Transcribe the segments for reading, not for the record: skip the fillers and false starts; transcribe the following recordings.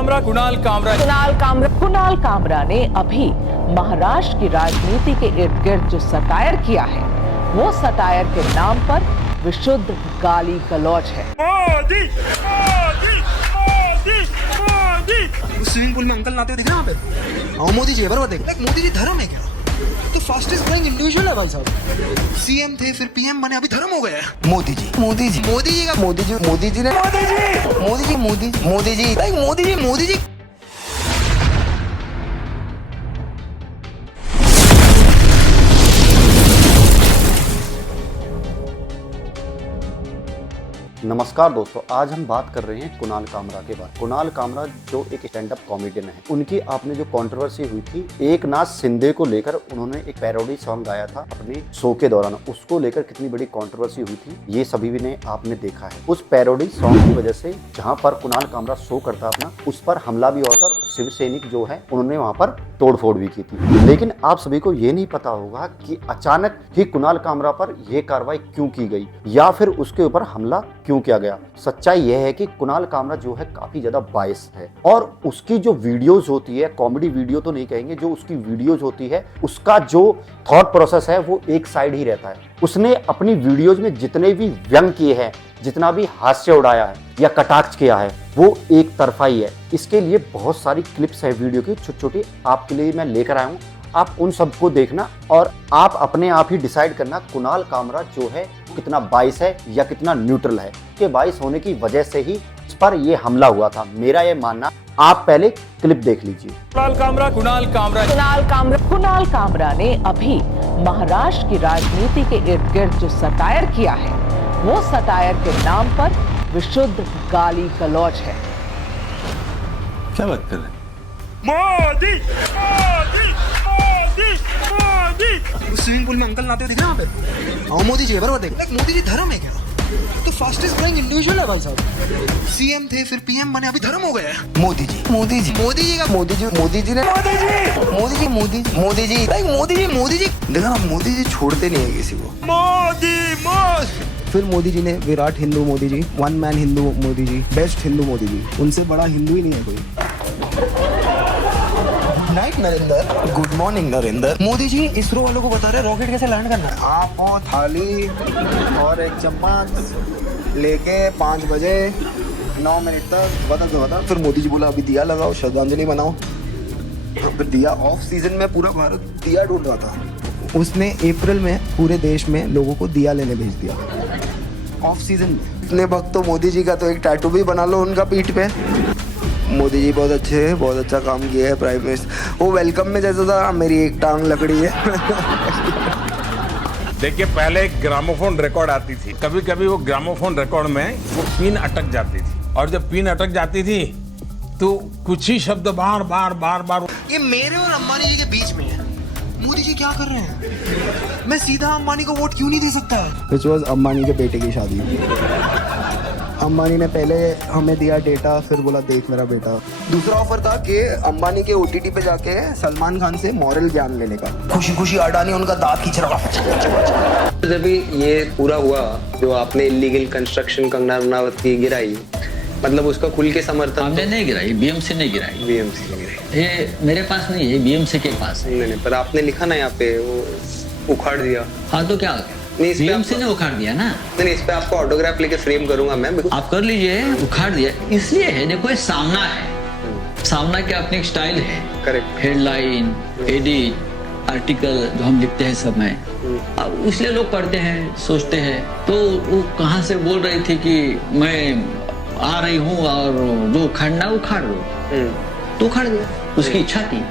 कुणाल कामरा ने अभी महाराष्ट्र की राजनीति के इर्द गिर्द जो सटायर किया है, वो सटायर के नाम पर विशुद्ध गाली गलौज है। मोदी मोदी मोदी मोदी। स्विमिंग पूल में अंकल नहाते दिख रहे हैं वहाँ पे? हाँ मोदी जी है, बराबर देख। मोदी जी धर्म है क्या? तो फास्टेस्ट ग्रोइंग इंडिविजुअल है भाई साहब। सीएम थे, फिर पीएम बने, अभी धर्म हो गया है। मोदी जी मोदी जी मोदी जी का मोदी जी मोदी जी ने मोदी जी मोदी जी मोदी जी मोदी जी मोदी जी मोदी जी। नमस्कार दोस्तों, आज हम बात कर रहे हैं कुणाल कामरा के बारे में। कुणाल कामरा जो एक स्टैंड अप कॉमेडियन है, उनकी आपने जो कंट्रोवर्सी हुई थी एक नाथ शिंदे को लेकर, उन्होंने एक पैरोडी सॉन्ग गाया था अपने शो के दौरान, उसको लेकर कितनी बड़ी कंट्रोवर्सी हुई थी ये सभी ने आपने देखा है। उस पैरोडी सॉन्ग की वजह से जहां पर कुणाल कामरा शो करता अपना, उस पर हमला भी हुआ था और शिव सैनिक जो है उन्होंने वहां पर तोड़फोड़ भी की थी। लेकिन आप सभी को ये नहीं पता होगा कि अचानक ही कुणाल कामरा पर यह कार्रवाई क्यों की गई या फिर उसके ऊपर हमला क्यों किया गया। सच्चाई यह है कि कुणाल कामरा जो है काफी ज्यादा बायस है और उसकी जो वीडियोस होती है, कॉमेडी वीडियो तो नहीं कहेंगे, जो उसकी वीडियोस होती है उसका जो थॉट प्रोसेस है वो एक साइड ही रहता है। उसने अपनी वीडियोस में जितने भी व्यंग किए हैं, जितना भी हास्य उड़ाया है या कटाक्ष किया है, वो एक तरफा ही है। इसके लिए बहुत सारी क्लिप्स है वीडियो की, छोटी छोटी आपके लिए मैं लेकर आया हूँ। आप उन सबको देखना और आप अपने आप ही डिसाइड करना कुणाल कामरा जो है कितना बाइस है या कितना न्यूट्रल है। के बाइस होने की वजह से ही इस पर यह हमला हुआ था, मेरा ये मानना। आप पहले क्लिप देख लीजिए। कुणाल कामरा ने अभी महाराष्ट्र की राजनीति के इर्द गिर्द जो सटायर किया है, वो सटायर के नाम पर विशुद्ध गाली गलौज है। क्या बात कर रहे हैं? मोदी मोदी मोदी मोदी। स्विमिंग पूल में अंकल नहाते दिख रहे हैं वहाँ पे? हाँ मोदी जी है, बराबर देख। मोदी जी धर्म है क्या? तो फास्टेस्ट ग्रोइंग इंडिविजुअल है भाई साहब। सीएम थे, फिर पीएम बने, अभी धर्म हो गया है। मोदी जी मोदी जी मोदी जी का मोदी जी मोदी जी ने मोदी जी मोदी जी मोदी जी मोदी जी मोदी जी मोदी जी। देखा, मोदी जी छोड़ते नहीं है किसी को। मोदी मोदी। फिर मोदी जी ने विराट Hindu Modi ji, one man Hindu Modi ji, best Hindu Modi ji. उनसे बड़ा हिंदू ही नहीं है कोई। Night Narendra, good morning Narendra. Modi ji ISRO वालों को बता रहे रॉकेट कैसे लैंड करना है। आपको थाली और एक चम्मच लेके 5 बजे 9 मिनट तक बता। फिर मोदी जी बोला अभी दिया लगाओ, श्रद्धांजलि बनाओ। फिर दिया ऑफ सीजन में पूरा भारत दिया ढूंढ रहा था। उसने अप्रैल में पूरे देश में लोगों को दिया लेने भेज दिया ऑफ सीजन में। इतने वक्त तो मोदी जी का तो एक टैटू भी बना लो उनका पीठ पे। मोदी जी बहुत अच्छे हैं, बहुत अच्छा काम किया है प्राइम मिनिस्टर। वो वेलकम में जैसा था, मेरी एक टांग लकड़ी है। देखिए, पहले एक ग्रामोफोन रिकॉर्ड आती थी, कभी कभी वो ग्रामोफोन रिकॉर्ड में वो पिन अटक जाती थी और जब पिन अटक जाती थी तो कुछ ही शब्द बार बार ये मेरे और अंबानी जी के बीच में है। मोदी जी क्या कर रहे हैं? मैं सीधा अंबानी को वोट क्यों नहीं दे सकता? Which was अंबानी के बेटे की शादी। अंबानी ने पहले हमें दिया डेटा, फिर बोला देख मेरा बेटा। दूसरा ऑफर था कि अंबानी के ओटीटी पे जाके सलमान खान से मॉरल ज्ञान लेने का। खुशी खुशी अडानी उनका दांत खींच रहा। जब ये पूरा हुआ, जो आपने इलीगल कंस्ट्रक्शन कंगना रनावत की गिराई, मतलब उसका खुल के समर्थन हमने नहीं गिराई, बीएमसी ने गिराई। बीएमसी ने गिराई। ये मेरे पास नहीं है, बीएमसी के पास है। नहीं, पर आपने लिखा ना यहाँ पे, वो उखाड़ दिया। हाँ तो क्या हो गया? बीएमसी ने उखाड़ दिया ना। नहीं, इस पे आपको ऑटोग्राफ लेके फ्रेम करूंगा मैं। आप कर लीजिए, उखाड़ दिया इसलिए है। देखो ये सामना है, सामना की अपनी स्टाइल है। करेक्ट। हेडलाइन, एडिट, आर्टिकल जो हम लिखते हैं सब में, अब इसलिए लोग पढ़ते हैं, सोचते हैं। तो वो कहाँ से बोल रही थी कि मैं आ रही हूँ और जो उखाड़ना उखाड़ लो, तो उखाड़ दिया। उसकी इच्छा थी,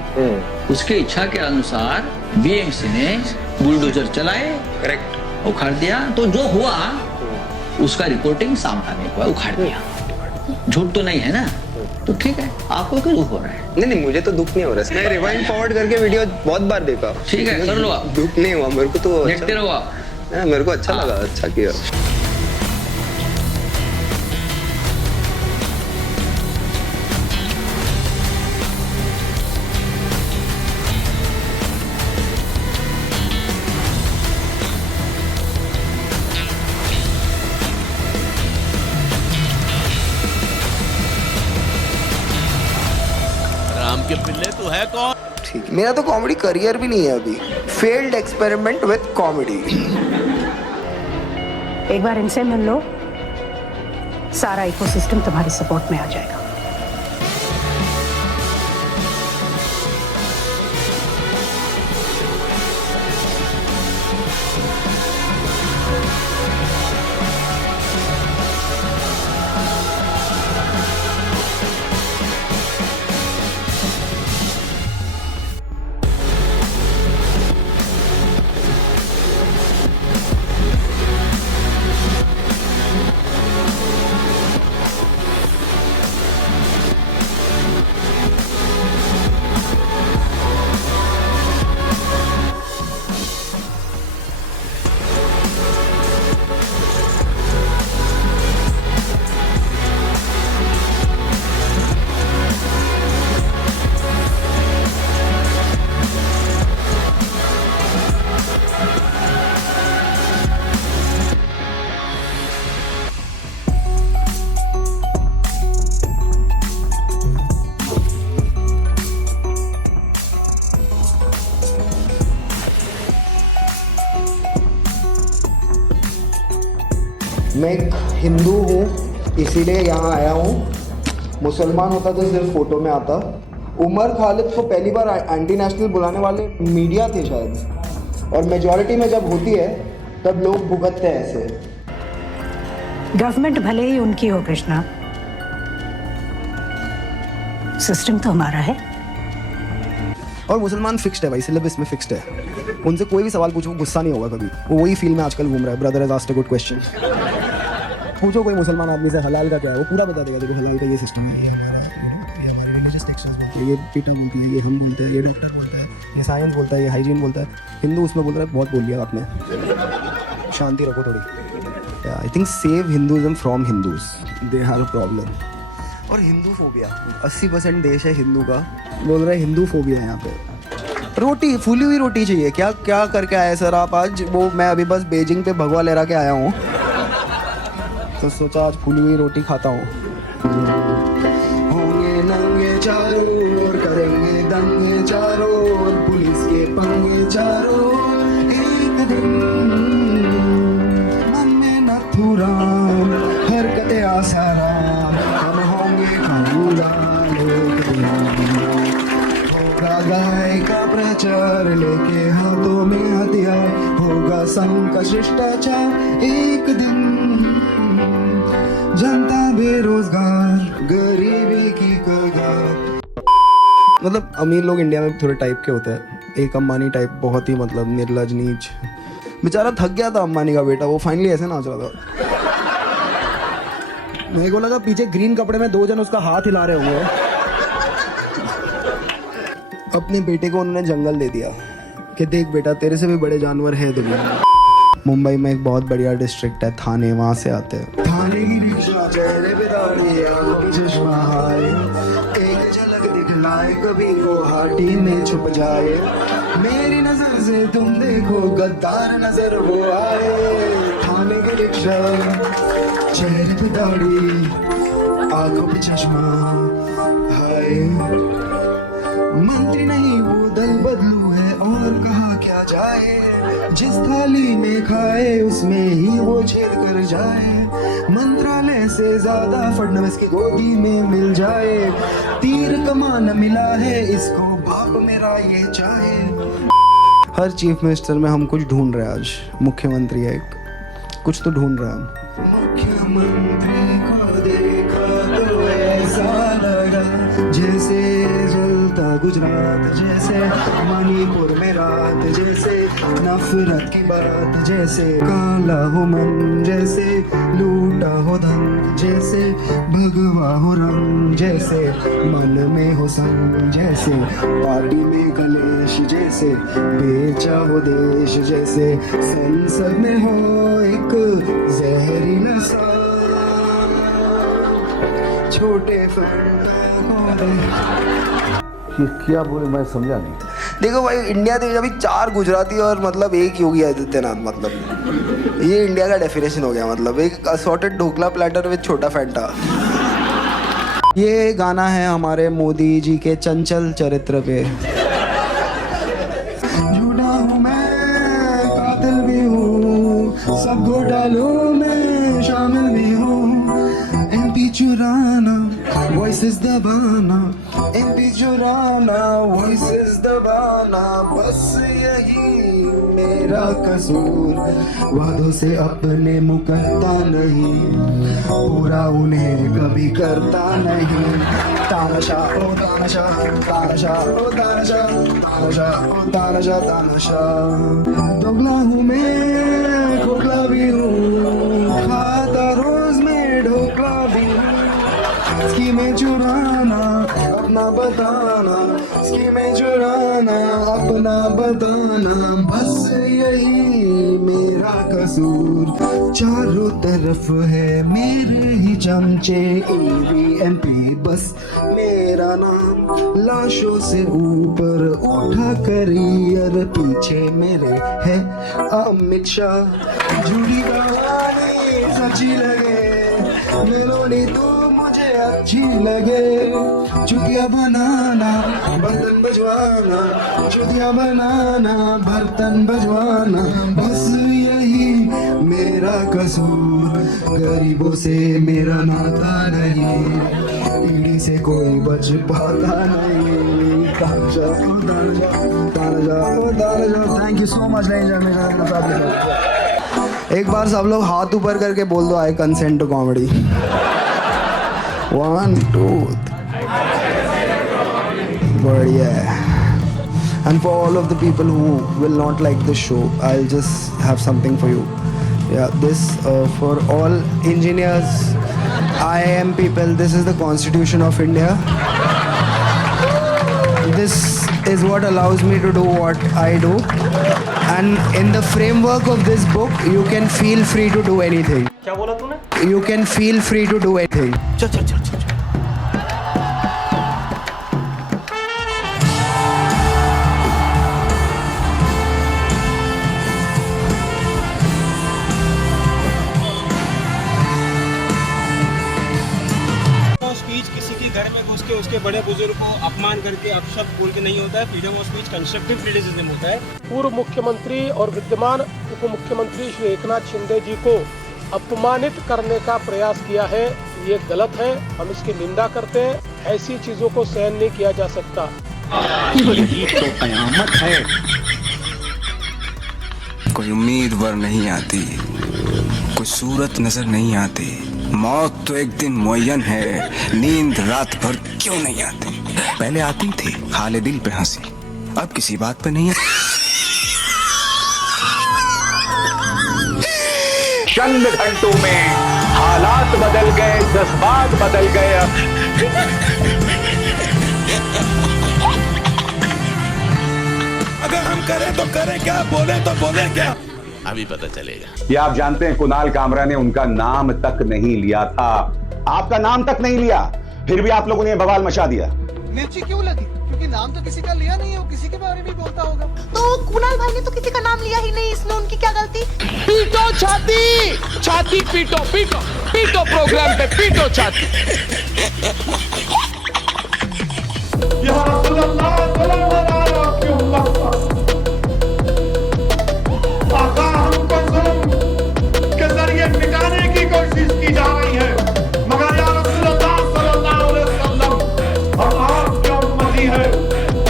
उसके इच्छा के अनुसार बीएमसी ने बुलडोजर चलाए, करेक्ट, उखाड़ दिया। तो जो हुआ उसका रिपोर्टिंग सामना नहीं हुआ, उखाड़ दिया। झूठ तो नहीं है ना, तो ठीक है। आपको क्यों दुख हो रहा है? नहीं, मुझे तो दुख नहीं हो रहा है। मैं रिवाइंड फॉरवर्ड करके वीडियो बहुत बार देखा। ठीक है, कर लो आप। दुख नहीं हुआ मेरे को, तो देखते रहो आप। मेरे को अच्छा लगा, अच्छा किया। नाम के पिल्ले तू है कौन? ठीक है, मेरा तो कॉमेडी करियर भी नहीं है अभी, फेल्ड एक्सपेरिमेंट विद कॉमेडी। एक बार इनसे मिल लो, सारा इकोसिस्टम तुम्हारे सपोर्ट में आ जाएगा। मैं एक हिंदू हूँ इसीलिए यहाँ आया हूँ, मुसलमान होता तो सिर्फ फोटो में आता। उमर खालिद को पहली बार एंटी नेशनल बुलाने वाले मीडिया थे शायद, और मेजॉरिटी में जब होती है तब लोग भुगतते हैं ऐसे। गवर्नमेंट भले ही उनकी हो कृष्णा, सिस्टम तो हमारा है। और मुसलमान फिक्स्ड है भाई, सिलेबस में फिक्स्ड है, उनसे कोई भी सवाल पूछो गुस्सा नहीं होगा कभी, वो वही फील में आजकल घूम रहा है। Brother has asked a good question. पूछो कोई मुसलमान आदमी से हलाल का क्या है, वो पूरा बता देगा। देखो हलाल का ये सिस्टम है, ये हमारे रिलीजियस टेक्स्ट्स बोलते हैं, ये पीटा बोलते हैं, ये हम बोलते हैं, ये डॉक्टर बोलता है, ये साइंस बोलता है, ये हाइजीन बोलता है। हिंदू उसमें बोल रहा है, बहुत बोल लिया आपने, शांति रखो थोड़ी। I think save Hinduism from Hindus, they have a problem. और हिंदू फोबिया 80% देश है हिंदू का, बोल रहे हिंदू फोबिया है यहाँ पे। रोटी, फूली हुई रोटी चाहिए। क्या क्या करके आए सर आप आज? वो मैं अभी बस बीजिंग पे भगवा लहरा के आया हूँ, तो सोचा आज फूली हुई रोटी खाता हूँ। होंगे नंगे चारों ओर, करेंगे दंगे चारों ओर, पुलिस के पंगे चारों ओर, एक दिन मन में नथुराम, हरकतें आसाराम, हम होंगे खबूलाल, एक दिन होगा गाय का प्रचार, लेके हाथों में हथियार, होगा संघ का शिष्टाचार, एक दिन जनता बेरोजगार, गरीबी की कगार। मतलब अमीर लोग इंडिया में थोड़े टाइप के होते हैं, एक अंबानी टाइप, बहुत ही मतलब निर्लज नीच। बेचारा थक गया था अंबानी का बेटा, वो फाइनली ऐसे नाच रहा था। मेरे को लगा पीछे ग्रीन कपड़े में 2 जन उसका हाथ हिला रहे होंगे। अपने बेटे को उन्होंने जंगल दे दिया कि देख बेटा तेरे से भी बड़े जानवर हैं दुनिया में। मुंबई में एक बहुत बढ़िया डिस्ट्रिक्ट है थाने, वहाँ से आते हैं। थाने की रिक्शा, चेहरे पे दाढ़ी, आंखों पे चश्मा है, एक झलक दिखलाए कभी वो हाटी में छुप जाए, मेरी नजर से तुम देखो गद्दार नजर वो आए। थाने की रिक्शा, चेहरे पे दाढ़ी, आंखों पे चश्मा है, मंत्री नहीं वो दल बदलू है, और कहा क्या जाए, जिस थाली में खाए उसमें ही वो छेद कर जाए, मंत्रालय से ज्यादा फडणवीस की गोदी में मिल जाए, तीर कमान मिला है इसको बाप मेरा ये चाहे। हर चीफ मिनिस्टर में हम कुछ ढूंढ रहे हैं, आज मुख्यमंत्री है एक, कुछ तो ढूंढ रहे हैं हम। मुख्यमंत्री को देखा तो ऐसा लगा जैसे जलता गुजरात, जैसे मणिपुर में रात, जैसे नफरत की बात, जैसे काला हो मन, जैसे लूटा हो धन, जैसे भगवा हो रंग, जैसे मन में हो संग, जैसे पार्टी में कलेश, जैसे बेचा हो देश, जैसे संसद में हो एक जहरीला सा छोटे ये क्या बोले, मैं समझा नहीं। देखो भाई इंडिया देश अभी 4 गुजराती और मतलब एक योगी आदित्यनाथ, मतलब ये इंडिया का डेफिनेशन हो गया। मतलब एक असॉर्टेड ढोकला प्लेटर विद छोटा फैंटा। ये गाना है हमारे मोदी जी के चंचल चरित्र पे। झूठा हूँ मैं, कातिल भी हूँ, सब घोटालों में शामिल भी हूँ। एमपी चुराना, वॉइसेस दबाना, एमपी चुराना, वॉइसेस दबाना, बस यही मेरा कसूर। वादों से अपने मुकरता नहीं, पूरा उन्हें कभी करता नहीं। तानाशाह ओ तानाशाह, तानाशाह ओ तानाशाह, तानाशाह ओ तानाशाह, तानाशाह। दोगला हूँ मैं, खोखला भी हूँ, खाता रोज में ढोकला भी हूँ। स्कीमें चुराना, अपना बताना, स्कीमें चुराना, अपना बताना, बस यही मेरा कसूर। चारों तरफ है मेरे ही चमचे, एवीएमपी बस मेरा नाम। लाशों से ऊपर उठा करियर, पीछे मेरे है अमित शाह। झूठी कहानी सच्ची लगे, मेलोडी तो मुझे अच्छी लगे। चुतिया बनाना, बर्तन बजवाना, चुतिया बनाना, बर्तन बजवाना, बस यही मेरा कसूर। गरीबों से मेरा नाता नहीं, पीढ़ी से कोई बच पाता नहीं। Thank you so much. एक बार सब लोग हाथ ऊपर करके बोल दो, आई कंसेंट टू कॉमेडी। 1 2 बढ़िया है। And for all of the people who will not like the show, I'll just have something for you. Yeah, this for all engineers, IIM people, this is the Constitution of India. This is what allows me to do what I do. And in the framework of this book, you can feel free to do anything. क्या बोला तूने? You can feel free to do anything. चल चल चल चल। Speech किसी के घर में घुस के उसके बड़े बुजुर्ग को अपमान करके अपशब्द बोल के नहीं होता है। Freedom of speech constructive criticism होता है। पूर्व मुख्यमंत्री और विद्यमान उप मुख्यमंत्री श्री एकनाथ शिंदे जी को अपमानित करने का प्रयास किया है, ये गलत है। हम इसकी निंदा करते हैं। ऐसी चीजों को सहन नहीं किया जा सकता। ये तो कयामत है। कोई उम्मीदवार नहीं आती, कोई सूरत नजर नहीं आती। मौत तो एक दिन मुअय्यन है, नींद रात भर क्यों नहीं आती। पहले आती थी हाले दिल पे हंसी, अब किसी बात पे नहीं है। चंद घंटों में हालात बदल गए, जज्बात बदल गए। अगर हम करें तो करें क्या, बोले तो बोले क्या, अभी पता चलेगा। ये आप जानते हैं कुणाल कामरा ने उनका नाम तक नहीं लिया था, आपका नाम तक नहीं लिया, फिर भी आप लोगों ने बवाल मचा दिया। मिर्ची क्यों लगी? क्योंकि नाम तो किसी का लिया नहीं है, वो किसी के बारे में बोलता होगा। तो कुणाल भाई ने तो किसी का नाम लिया ही नहीं, इसमें उनकी क्या गलती? पीटो छाती, छाती पीटो पीटो पीटो, प्रोग्राम पे पीटो छाती। के जरिए मिटाने की कोशिश की जा रही है, मगर या रसूलुल्लाह सल्लल्लाहु अलैहि वसल्लम, हम आपके उम्मती हैं,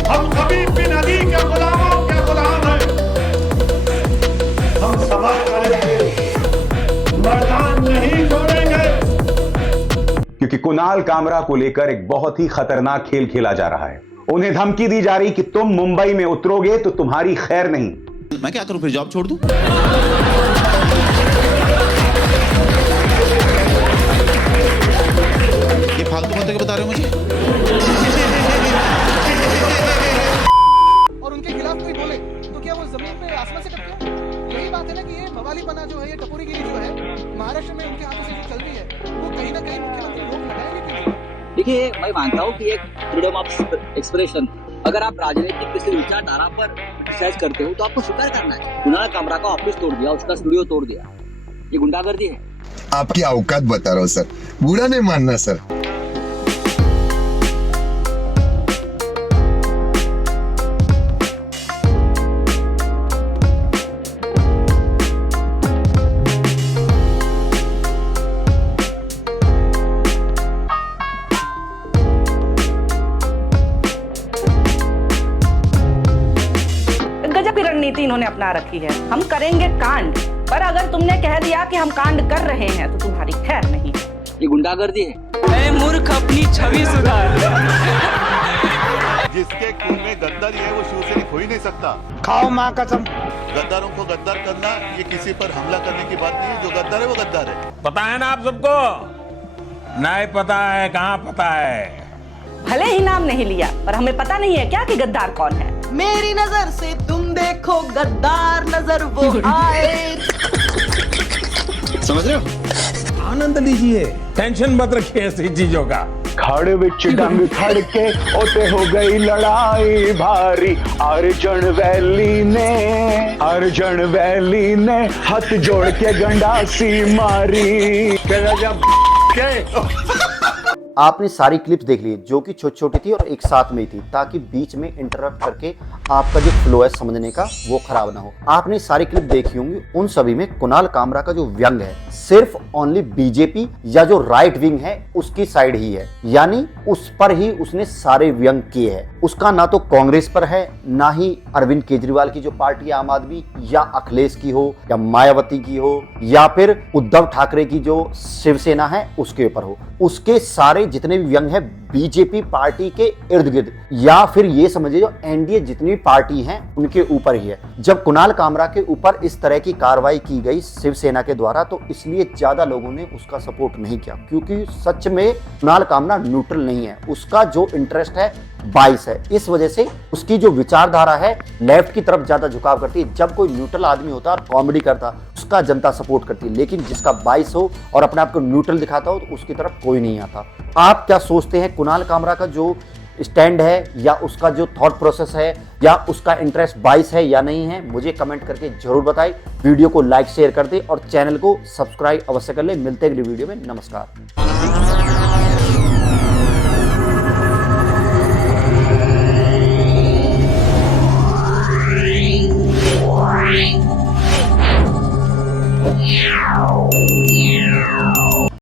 हम हबीब बिन अली के गुलामों के गुलाम हैं। हम सबर करेंगे, मैदान नहीं छोड़ेंगे। क्योंकि कुणाल कामरा को लेकर एक बहुत ही खतरनाक खेल खेला जा रहा है। उन्हें धमकी दी जा रही कि तुम मुंबई में उतरोगे तो तुम्हारी खैर नहीं। मैं क्या करूं, फिर जॉब छोड़ दूं? ये फालतू बातें बता रहे हो मुझे। और उनके खिलाफ कोई बोले तो क्या वो जमीन पे आसमान से टपके? यही बात है ना कि ये बवालीपना जो है, ये टपोरीगिरी जो है महाराष्ट्र में उनके हाथों से जो चल रही है, वो कहीं ना कहीं मुख्यमंत्री रोक लगाएंगे क्यों नहीं? देखिए, मैं मानता हूँ कि एक फ्रीडम ऑफ एक्सप्रेशन, अगर आप राजनीतिक किसी विचारधारा पर क्रिटिसाइज करते हो तो आपको स्वीकार करना है। कुणाल कामरा का ऑफिस तोड़ दिया, उसका स्टूडियो तोड़ दिया, ये गुंडागर्दी है। आपकी औकात बता रहा हूँ सर, बुरा नहीं मानना सर। रणनीति इन्होंने अपना रखी है। हम करेंगे कांड, पर अगर तुमने कह दिया कि हम कांड कर रहे हैं तो तुम्हारी खैर नहीं है। ये गुंडागर्दी है। ए मूर्ख, अपनी छवि सुधार। जिसके खून में गद्दारी है वो शिवसैनिक हो ही नहीं सकता। खाओ माँ कसम। गद्दारों को गद्दार करना ये किसी पर हमला करने की बात नहीं है। जो गद्दार है वो गद्दार है। पता है ना आप सबको? नहीं पता है, कहाँ पता है? भले ही नाम नहीं लिया, पर हमें पता नहीं है क्या कि गद्दार कौन है। मेरी नजर से तुम देखो गद्दार नजर वो आए। समझ रहे हो? आनंद लीजिए, टेंशन मत रखिए ऐसी चीजों का। खड़ विच डंग खड़ के ओते हो गई लड़ाई भारी। अर्जन वैली ने हाथ जोड़ के गंडासी मारी। आपने सारी क्लिप्स देख ली जो कि छोटी छोटी थी और एक साथ में ही थी, ताकि बीच में इंटरप्ट करके आपका जो फ्लो है समझने का वो खराब ना हो। आपने सारी क्लिप देखी होंगी, उन सभी में कुणाल कामरा का जो व्यंग है सिर्फ ओनली बीजेपी या जो राइट विंग है उसकी साइड ही है, यानी उस पर ही उसने सारे व्यंग किए हैं। उसका ना तो कांग्रेस पर है, ना ही अरविंद केजरीवाल की जो पार्टी आम आदमी या अखिलेश की हो या मायावती की हो या फिर उद्धव ठाकरे की जो शिवसेना है उसके ऊपर हो। उसके सारे जितने भी व्यंग है बीजेपी पार्टी के इर्द गिर्द या फिर ये समझिए जो एनडीए जितनी पार्टी हैं उनके ऊपर ही है। जब कुणाल कामरा के ऊपर इस तरह की कार्रवाई की गई शिवसेना के द्वारा तो इसलिए ज्यादा लोगों ने उसका सपोर्ट नहीं किया, क्योंकि सच में कुणाल कामरा न्यूट्रल नहीं है। उसका जो इंटरेस्ट है 22 है, इस वजह से उसकी जो विचारधारा है लेफ्ट की तरफ ज्यादा झुकाव करती है। जब कोई न्यूट्रल आदमी होता है और कॉमेडी करता उसका जनता सपोर्ट करती है, लेकिन जिसका 22 हो और अपने आप को न्यूट्रल दिखाता हो तो उसकी तरफ कोई नहीं आता। आप क्या सोचते हैं कुणाल कामरा का जो स्टैंड है या उसका जो थॉट प्रोसेस है या उसका इंटरेस्ट 22 है या नहीं है, मुझे कमेंट करके जरूर बताएं। वीडियो को लाइक शेयर कर दें और चैनल को सब्सक्राइब अवश्य कर लें। मिलते हैं अगली वीडियो में। नमस्कार।